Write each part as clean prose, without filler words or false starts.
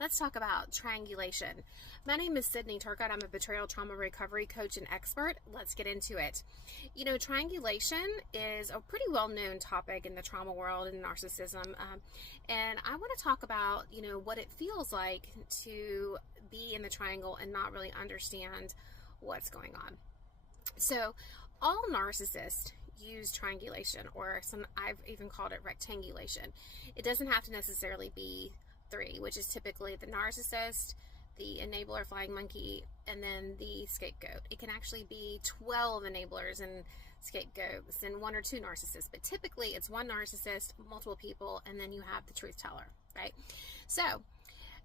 Let's talk about triangulation. My name is Sydney Turcotte. I'm a betrayal trauma recovery coach and expert. Let's get into it. You know, triangulation is a pretty well-known topic in the trauma world and narcissism. And I want to talk about, what it feels like to be in the triangle and not really understand what's going on. So all narcissists use triangulation, or I've even called it rectangulation. It doesn't have to necessarily be three, which is typically the narcissist, the enabler, flying monkey, and then the scapegoat. It can actually be 12 enablers and scapegoats and one or two narcissists, but typically it's one narcissist, multiple people, and then you have the truth teller, right? So,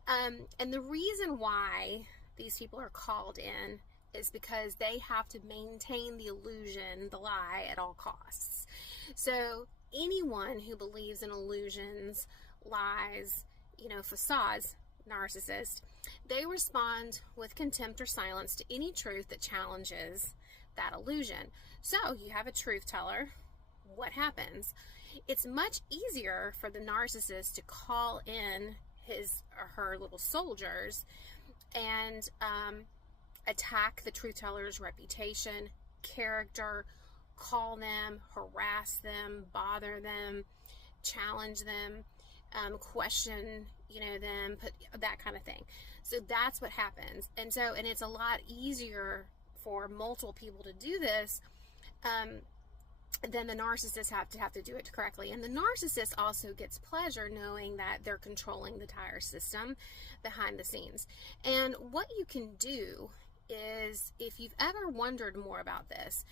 and the reason why these people are called in is because they have to maintain the illusion, the lie, at all costs. So anyone who believes in illusions, lies, facades, narcissists, they respond with contempt or silence to any truth that challenges that illusion. So you have a truth teller. What happens? It's much easier for the narcissist to call in his or her little soldiers and attack the truth teller's reputation, character, call them, harass them, bother them, challenge them, question, them, put that kind of thing. So that's what happens. And it's a lot easier for multiple people to do this than the narcissists have to do it correctly. And the narcissist also gets pleasure knowing that they're controlling the entire system behind the scenes. And what you can do is, if you've ever wondered more about this,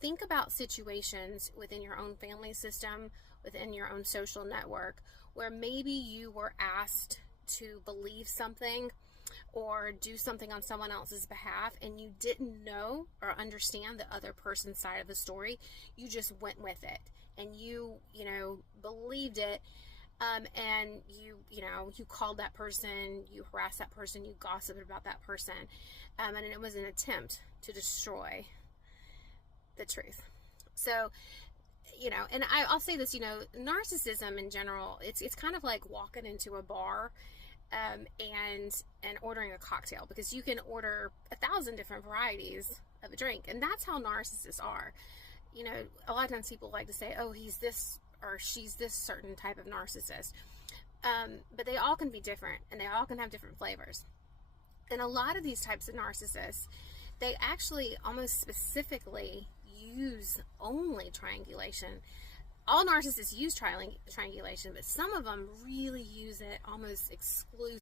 think about situations within your own family system, within your own social network, where maybe you were asked to believe something or do something on someone else's behalf and you didn't know or understand the other person's side of the story. You just went with it and you believed it, and you called that person, you harassed that person, you gossiped about that person, and it was an attempt to destroy the truth. So and I'll say this, narcissism in general, it's kind of like walking into a bar and ordering a cocktail, because you can order 1,000 different varieties of a drink, and that's how narcissists are. A lot of times people like to say, oh, he's this or she's this certain type of narcissist, but they all can be different and they all can have different flavors. And a lot of these types of narcissists, they actually almost specifically use only triangulation. All narcissists use triangulation, but some of them really use it almost exclusively.